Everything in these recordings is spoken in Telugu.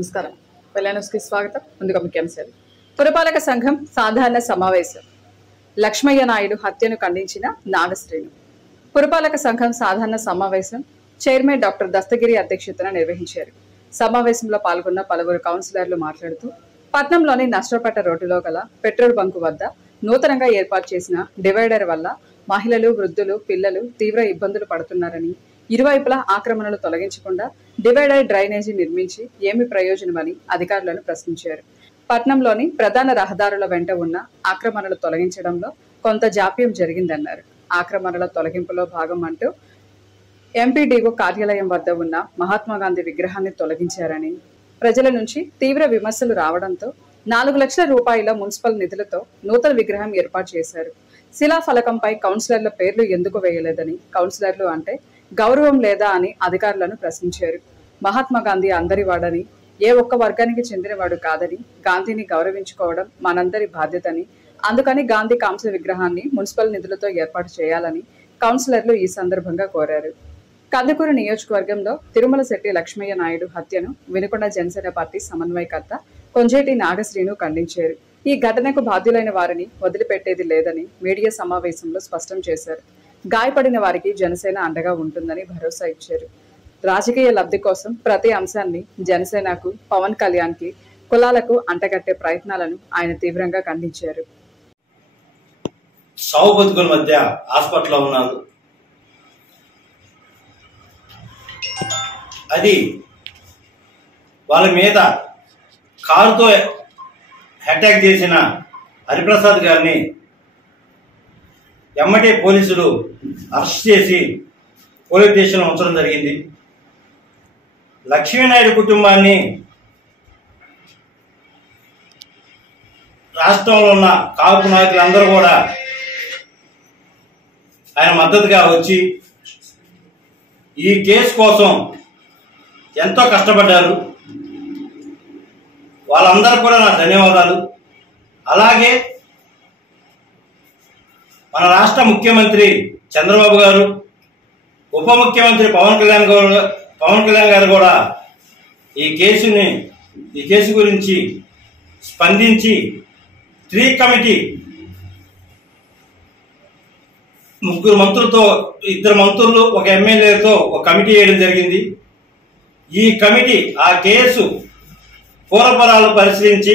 నమస్కారం. వెల్లనస్కి స్వాగతం. ముందుగా ముఖ్యాంశాలు. పురపాలక సంఘం సాధారణ సమావేశం. లక్ష్మయ్య నాయుడు హత్యను ఖండించిన నాగశ్రీను. పురపాలక సంఘం సాధారణ సమావేశం చైర్మన్ డాక్టర్ దస్తగిరి అధ్యక్షతన నిర్వహించారు. సమావేశంలో పాల్గొన్న పలువురు కౌన్సిలర్లు మాట్లాడుతూ పట్నంలోని నష్టపట్ట రోడ్డులో గల పెట్రోల్ బంకు వద్ద నూతనంగా ఏర్పాటు చేసిన డివైడర్ వల్ల మహిళలు, వృద్ధులు, పిల్లలు తీవ్ర ఇబ్బందులు పడుతున్నారని, ఇరువైపులా ఆక్రమణలు తొలగించకుండా డివైడర్ డ్రైనేజీ నిర్మించి ఏమి ప్రయోజనమని అధికారులను ప్రశ్నించారు. పట్నంలోని ప్రధాన రహదారుల వెంట ఉన్న ఆక్రమణలు తొలగించడంలో కొంత జాప్యం జరిగిందన్నారు. ఆక్రమణల తొలగింపులో భాగం అంటూ ఎంపీడీఓ కార్యాలయం వద్ద ఉన్న మహాత్మాగాంధీ విగ్రహాన్ని తొలగించారని, ప్రజల నుంచి తీవ్ర విమర్శలు రావడంతో 4 లక్షల రూపాయల మున్సిపల్ నిధులతో నూతన విగ్రహం ఏర్పాటు చేశారు. శిలాఫలకంపై కౌన్సిలర్ల పేర్లు ఎందుకు వేయలేదని, కౌన్సిలర్లు అంటే గౌరవం లేదా అని అధికారులను ప్రశ్నించారు. మహాత్మా గాంధీ అందరివాడని, ఏ ఒక్క వర్గానికి చెందినవాడు కాదని, గాంధీని గౌరవించుకోవడం మనందరి బాధ్యతని, అందుకని గాంధీ కాంస్య విగ్రహాన్ని మున్సిపల్ నిధులతో ఏర్పాటు చేయాలని కౌన్సిలర్లు ఈ సందర్భంగా కోరారు. కందుకూరు నియోజకవర్గంలో తిరుమల శెట్టి లక్ష్మయ్య నాయుడు హత్యను వినుకొండ జనసేన పార్టీ సమన్వయకర్త కొంజేటి నాగశ్రీను ఖండించారు. ఈ ఘటనకు బాధ్యులైన వారిని వదిలిపెట్టేది లేదని మీడియా సమావేశంలో స్పష్టం చేశారు. గాయపడిన వారికి జనసేన అండగా ఉంటుందని భరోసా ఇచ్చారు. రాజకీయ లబ్ధి కోసం ప్రతి అంశాన్ని జనసేనకు, పవన్ కళ్యాణ్ కి, కులాలకు అంటగట్టే ప్రయత్నాలను ఆయన తీవ్రంగా ఖండించారు. సావు బతుకుల మధ్య హాస్పిటల్లో ఉన్నారు. అది వాళ్ళ మీద కారుతో అటాక్ చేసిన హరిప్రసాద్ గారిని ఎమ్మటే పోలీసులు అరెస్ట్ చేసి పోలీస్ స్టేషన్లో ఉంచడం జరిగింది. లక్ష్మీనాయుడు కుటుంబాన్ని రాష్ట్రంలో ఉన్న కాపు నాయకులందరూ కూడా ఆయన మద్దతుగా వచ్చి ఈ కేసు కోసం ఎంతో కష్టపడ్డారు. వాళ్ళందరూ కూడా నా ధన్యవాదాలు. అలాగే మన రాష్ట్ర ముఖ్యమంత్రి చంద్రబాబు గారు, ఉప ముఖ్యమంత్రి పవన్ కళ్యాణ్ గారు కూడా ఈ కేసు గురించి స్పందించి 3 కమిటీ 3 మంత్రులతో, 2 మంత్రులు, 1 ఎమ్మెల్యేతో ఒక కమిటీ వేయడం జరిగింది. ఈ కమిటీ ఆ కేసు పూర్వపరాలు పరిశీలించి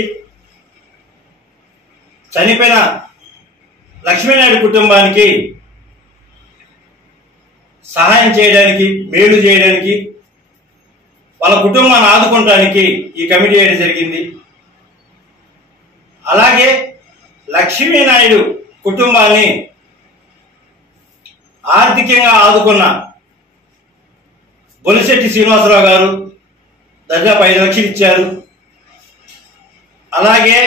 చనిపోయిన లక్ష్మీనాయుడు కుటుంబానికి సహాయం చేయడానికి, మేలు చేయడానికి, వాళ్ళ కుటుంబాన్ని ఆదుకోవడానికి ఈ కమిటీ వేయడం జరిగింది. అలాగే లక్ష్మీనాయుడు కుటుంబాన్ని ఆర్థికంగా ఆదుకున్న బొలిశెట్టి శ్రీనివాసరావు గారు దాదాపు 5 లక్షలు ఇచ్చారు. అలాగే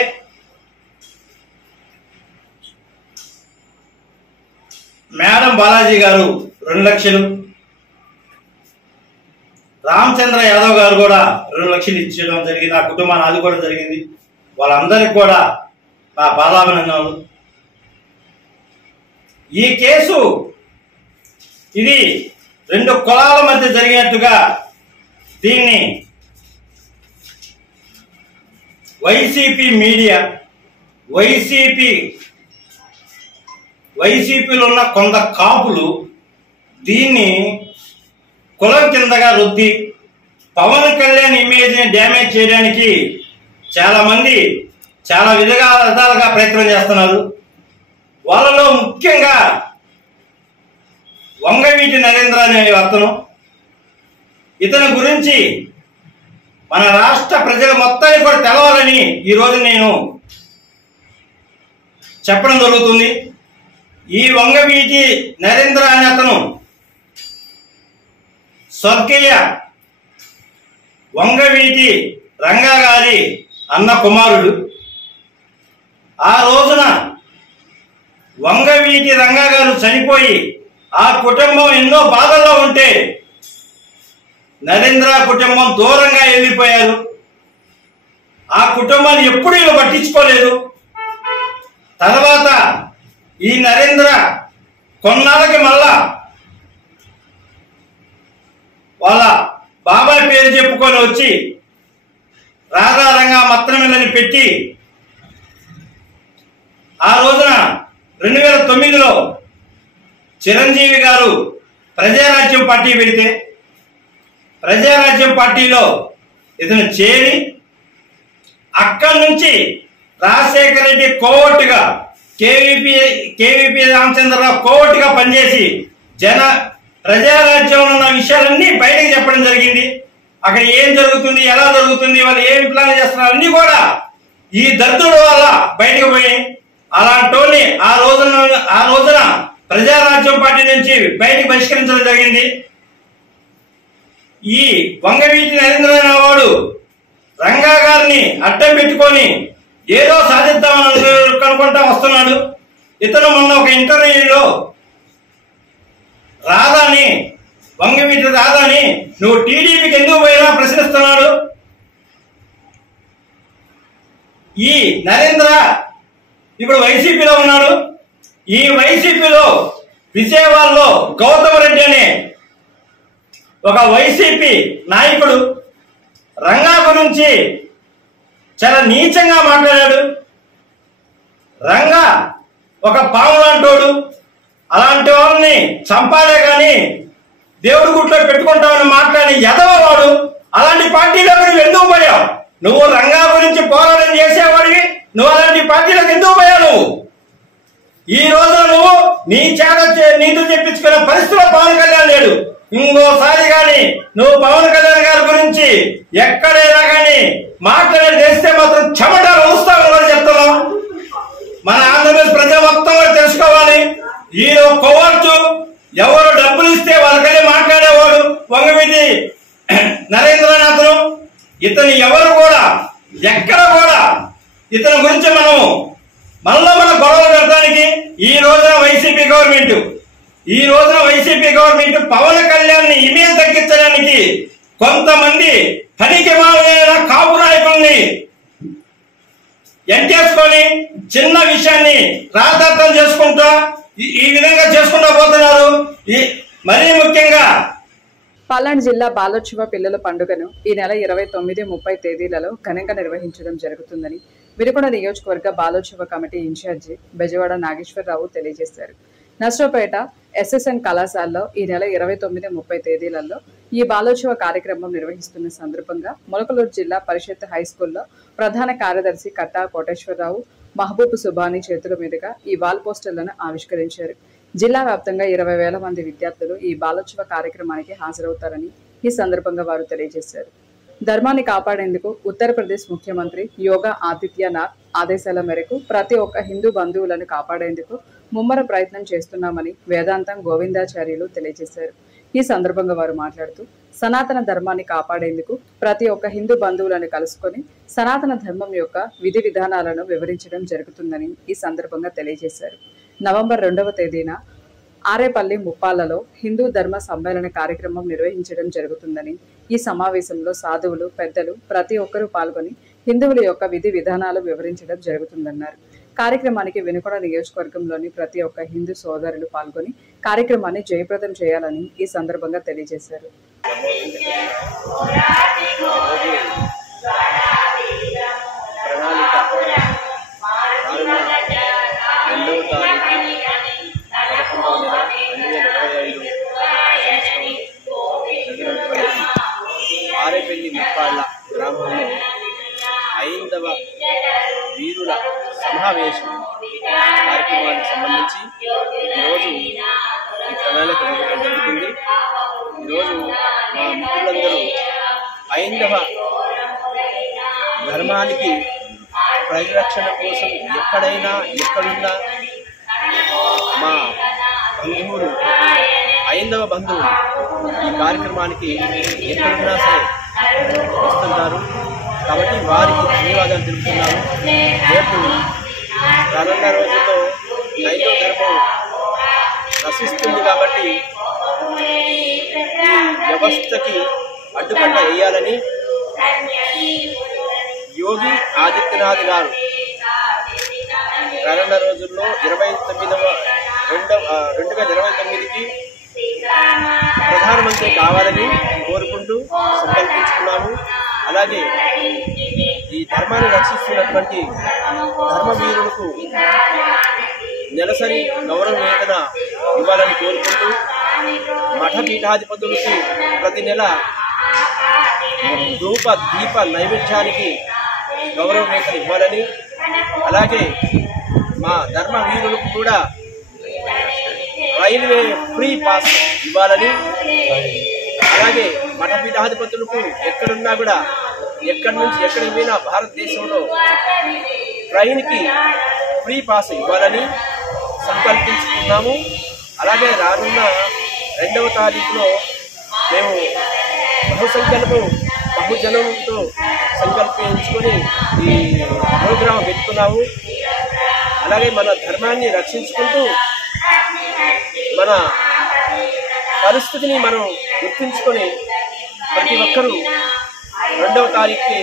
మేడం బాలాజీ గారు 2 లక్షలు, రామచంద్ర యాదవ్ గారు కూడా 2 లక్షలు ఇచ్చడం జరిగింది. ఆ కుటుంబాన్ని ఆదుకోవడం జరిగింది. వాళ్ళందరికీ కూడా నా పాదాభినందనలు. ఈ కేసు ఇది 2 కులాల మధ్య జరిగినట్టుగా దీన్ని వైసీపీ మీడియా, వైసీపీలో ఉన్న కొంత కాపులు దీన్ని కులం కిందగా రుద్ది పవన్ కళ్యాణ్ ఇమేజ్ని డ్యామేజ్ చేయడానికి చాలా మంది చాలా విధాలుగా ప్రయత్నం చేస్తున్నారు. వాళ్ళలో ముఖ్యంగా వంగవీటి నరేంద్ర అనే అతను, ఇతని గురించి మన రాష్ట్ర ప్రజల మొత్తానికి కూడా తెలవాలని ఈరోజు నేను చెప్పడం జరుగుతుంది. ఈ వంగవీటి నరేంద్ర అనే అతను స్వర్గీయ వంగవీటి రంగా గారి అన్న కుమారుడు. ఆ రోజున వంగవీటి రంగా గారు చనిపోయి ఆ కుటుంబం ఎన్నో బాధల్లో ఉంటే నరేంద్ర కుటుంబం దూరంగా వెళ్ళిపోయారు. ఆ కుటుంబాన్ని ఎప్పుడూ వీళ్ళు పట్టించుకోలేదు. తర్వాత ఈ నరేంద్ర కొన్నాళ్ళకి మళ్ళా వాళ్ళ బాబాయ్ పేరు చెప్పుకొని వచ్చి రాధారంగా మత్తనమిల్లని పెట్టి ఆ రోజున 2009లో చిరంజీవి గారు ప్రజారాజ్యం పార్టీ పెడితే ప్రజారాజ్యం పార్టీలో ఇతను చేరి అక్కడి నుంచి రాజశేఖర రెడ్డి కోవట్టుగా కేవీపీ రామచంద్రరావు కోవట్టుగా పనిచేసి ప్రజారాజ్యంలో ఉన్న విషయాలన్నీ బయటకు చెప్పడం జరిగింది. అక్కడ ఏం జరుగుతుంది, ఎలా జరుగుతుంది, వాళ్ళు ఏం ప్లాన్ చేస్తున్నారు అన్ని కూడా ఈ దళితుల వల్ల బయటకు పోయి అలాంటి ఆ రోజున ప్రజారాజ్యం పార్టీ నుంచి బయటకు బహిష్కరించడం జరిగింది. ఈ వంగవీటి నరేంద్రనాథ్ వాడు రంగా గారిని అడ్డం పెట్టుకొని ఏదో సాధిద్దామని కనుకుంటా వస్తున్నాడు. ఇతను మొన్న ఒక ఇంటర్వ్యూలో వంగవీటి రాధాని నువ్వు టీడీపీకి ఎందుకు పోయినా ప్రశ్నిస్తున్నాడు. ఈ నరేంద్ర ఇప్పుడు వైసీపీలో ఉన్నాడు. ఈ వైసీపీలో విజయవాడలో గౌతమ్ రెడ్డి అనే ఒక వైసీపీ నాయకుడు రంగా గురించి చాలా నీచంగా మాట్లాడాడు. రంగా ఒక పాము లాంటోడు, అలాంటి వాళ్ళని చంపాలే కానీ దేవుడి గుట్లో పెట్టుకుంటామని మాట్లాడి ఎదవవాడు. అలాంటి పార్టీలోకి నువ్వు ఎందుకు పోయావు? నువ్వు రంగా గురించి పోరాటం చేసేవాడివి, నువ్వు అలాంటి పార్టీలోకి ఎందుకు పోయావు? నువ్వు ఈ రోజు నువ్వు నీ చేత నీతులు చెప్పించుకునే పరిస్థితిలో పవన్ కళ్యాణ్ లేడు. ఇంకోసారి కానీ నువ్వు పవన్ కళ్యాణ్ గారి గురించి ఎక్కడైనా కానీ మాట్లాడి చేస్తే మాత్రం చెమటలు ఊస్తామని చెప్తున్నాం. మన ఆంధ్రప్రదేశ్ ప్రజలు మొత్తం తెలుసుకోవాలి. ఈయన కోవచ్చు, ఎవరు డబ్బులు ఇస్తే వాళ్ళకనే మాట్లాడేవాడు వంగవీటి నరేంద్రనాథ్. ఇతను ఎవరు కూడా ఎక్కడ కూడా ఇతని గురించి మనలో మన గొడవలు పెడతానికి ఈ రోజున వైసీపీ గవర్నమెంట్ పవన్ కళ్యాణ్ ఇమేజ్ తగ్గించడానికి కొంతమంది పనికి మాలిన కాపు నాయకుల్ని ఎంటేసుకొని చిన్న విషయాన్ని రాజార్థం చేసుకుంటా ఈ విధంగా చేసుకుంటూ పోతున్నారు. మరీ ముఖ్యంగా పల్నాడు జిల్లా బాలోత్సవ పిల్లల పండుగను ఈ నెల 29, 30 తేదీలలో ఘనంగా నిర్వహించడం జరుగుతుందని వినుకొండ నియోజకవర్గ బాలోత్సవ కమిటీ ఇన్ఛార్జి బెజవాడ నాగేశ్వరరావు తెలియజేశారు. నర్సరావుపేట ఎస్ఎస్ఎన్ కళాశాలలో ఈ నెల 29, 30 తేదీలలో ఈ బాలోత్సవ కార్యక్రమం నిర్వహిస్తున్న సందర్భంగా మొలకలూరు జిల్లా పరిషత్ హైస్కూల్లో ప్రధాన కార్యదర్శి కట్టా కోటేశ్వరరావు, మహబూబ్ సుబానీ చేతుల మీదుగా ఈ వాల్ పోస్టర్లను ఆవిష్కరించారు. జిల్లా వ్యాప్తంగా 20,000 మంది విద్యార్థులు ఈ బాలోత్సవ కార్యక్రమానికి హాజరవుతారని ఈ సందర్భంగా వారు తెలియజేశారు. ధర్మాన్ని కాపాడేందుకు ఉత్తరప్రదేశ్ ముఖ్యమంత్రి యోగి ఆదిత్యనాథ్ ఆదేశాల మేరకు ప్రతి ఒక్క హిందూ బంధువులను కాపాడేందుకు ముమ్మర ప్రయత్నం చేస్తున్నామని వేదాంతం గోవిందాచార్యులు తెలియజేశారు. ఈ సందర్భంగా వారు మాట్లాడుతూ సనాతన ధర్మాన్ని కాపాడేందుకు ప్రతి ఒక్క హిందూ బంధువులను కలుసుకొని సనాతన ధర్మం యొక్క విధి విధానాలను వివరించడం జరుగుతుందని ఈ సందర్భంగా తెలియజేశారు. నవంబర్ 2వ తేదీన ఆరేపల్లి ముప్పాలలో హిందూ ధర్మ సమ్మేళన కార్యక్రమం నిర్వహించడం జరుగుతుందని, ఈ సమావేశంలో సాధువులు, పెద్దలు ప్రతి ఒక్కరూ పాల్గొని హిందువుల యొక్క విధి విధానాలు వివరించడం జరుగుతుందన్నారు. కార్యక్రమానికి వినుకొండ నియోజకవర్గంలోని ప్రతి ఒక్క హిందూ సోదరులు పాల్గొని కార్యక్రమాన్ని జయప్రదం చేయాలని ఈ సందర్భంగా తెలియజేశారు. ఆరేపల్లి ముప్పాళ్ళ గ్రామంలో ఐందవ వీరుల సమావేశం కార్యక్రమానికి సంబంధించి ఈరోజు ఈ ప్రణాళిక జరుగుతుంది. ఈరోజు మా మిత్రులందరూ ఐందవ ధర్మానికి పరిరక్షణ కోసం ఎక్కడైనా ఎక్కడున్నా మా బంధువులు, ఐందవ బంధువులు ఈ కార్యక్రమానికి ఎక్కడున్నా సరే వస్తుంటారు. కాబట్టి వారికి ధన్యవాదాలు తెలుపుతున్నాను. రేపు రానున్న రోజుల్లో ఐదవ ధర్మం నశిస్తుంది కాబట్టి ఈ వ్యవస్థకి అడ్డుకట్ట వేయాలని యోగి ఆదిత్యనాథ్ గారు రానున్న రోజుల్లో 2029కి ప్రధానమంత్రి కావాలని కోరుకుంటూ సంకల్పించుకున్నాము. అలాగే ఈ ధర్మాన్ని రక్షిస్తున్నటువంటి ధర్మవీరులకు నెలసరి గౌరవ వేతన ఇవ్వాలని కోరుకుంటూ మఠపీఠాధిపతులకు ప్రతి నెల ధూప దీప నైవేద్యానికి గౌరవ వేతన ఇవ్వాలని, అలాగే మా ధర్మవీరులకు కూడా రైల్వే ఫ్రీ పాస్ ఇవ్వాలని, అలాగే మఠపీఠాధిపతులకు ఎక్కడున్నా కూడా ఎక్కడి నుంచి ఎక్కడికి పోయినా భారతదేశంలో ట్రైన్కి ఫ్రీ పాస్ ఇవ్వాలని సంకల్పించుకున్నాము. అలాగే రానున్న 2వ తారీఖులో మేము బహుజనంతో సంకల్పించుకొని ఈ ప్రోగ్రాం పెట్టుకున్నాము. అలాగే మన ధర్మాన్ని రక్షించుకుంటూ మన పరిస్థితిని మనం గుర్తుంచుకొని ప్రతి ఒక్కరూ 2వ తారీఖుకి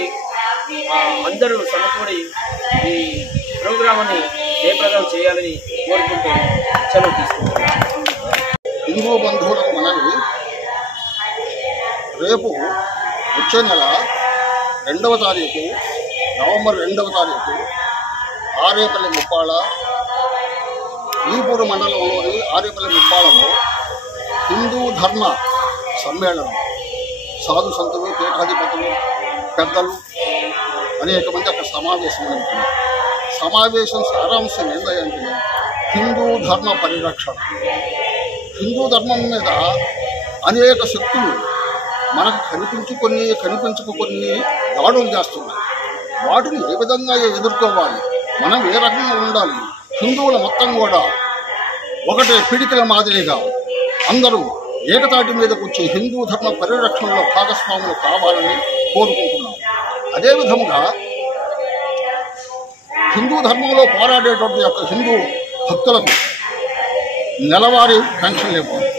అందరూ సమకూడి ఈ ప్రోగ్రాంని జయప్రదం చేయాలని కోరుకుంటూ సెలవు తీసుకుంటున్నాం. హిందూ బంధువులకు మనవి, రేపు వచ్చే నెల 2వ తారీఖు నవంబర్ 2వ తారీఖు ఆరేపల్లి ముప్పాళ్ళ ఈపూరు మండలంలోని ఆరేపల్లి ముప్పాళ్ళలో హిందూ ధర్మ సమ్మేళనం, సాధు సంతులు, పీఠాధిపతులు, పెద్దలు అనేక మంది అక్కడ సమావేశం జరుగుతుంది. సమావేశం సారాంశం ఏంటంటే హిందూ ధర్మ పరిరక్షణ. హిందూ ధర్మం మీద అనేక శక్తులు మనకు కనిపించక కొన్ని దాడులు చేస్తున్నాయి. వాటిని ఏ విధంగా ఎదుర్కోవాలి, మనం ఏ రకంగా ఉండాలి, హిందువుల మొత్తం కూడా ఒకటే పిడికిల మాదిరిగా అందరూ ఏకతాటి మీదకు వచ్చి హిందూ ధర్మ పరిరక్షణలో భాగస్వాములు కావాలని కోరుకుంటున్నాం. అదేవిధంగా హిందూ ధర్మంలో పోరాడేటువంటి యొక్క హిందూ భక్తులకు నెలవారీ పెన్షన్లు ఇవ్వాలి.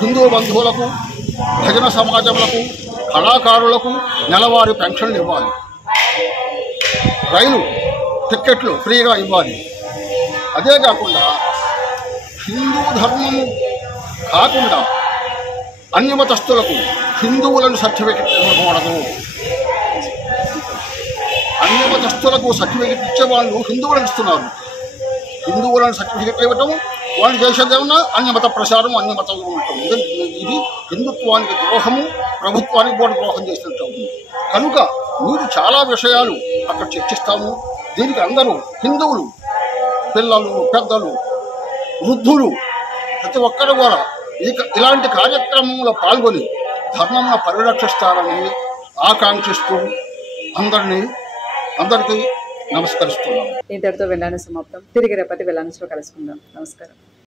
హిందూ బంధువులకు, భజన సమాజములకు, కళాకారులకు నెలవారీ పెన్షన్లు ఇవ్వాలి. రైలు టిక్కెట్లు ఫ్రీగా ఇవ్వాలి. అదే కాకుండా హిందూ ధర్మము కాకుండా అన్యమతస్థులకు హిందువులను సర్టిఫికెట్ ఇవ్వకూడదు. అన్యమతస్థులకు సర్టిఫికెట్ ఇచ్చేవాళ్ళు హిందువులను ఇస్తున్నారు. హిందువులను సర్టిఫికెట్లు ఇవ్వటం, వాళ్ళు చేసేదేమన్నా అన్యమత ప్రచారం, అన్యమతం ఉండటం. ఇది హిందుత్వానికి ద్రోహము, ప్రభుత్వానికి కూడా ద్రోహం చేసినట్టు అవుతుంది. కనుక మీరు చాలా విషయాలు అక్కడ చర్చిస్తాము. దీనికి అందరూ హిందువులు, పిల్లలు, పెద్దలు, వృద్ధులు ప్రతి ఒక్కరు కూడా ఇలాంటి కార్యక్రమంలో పాల్గొని ధర్మంను పరిరక్షిస్తారని ఆకాంక్షిస్తూ అందరికీ నమస్కరిస్తున్నాను. ఇంతటితో వెళ్ళాను సమాప్తం. తిరిగి రేపటి వెళ్ళాను కలుసుకుందాం. నమస్కారం.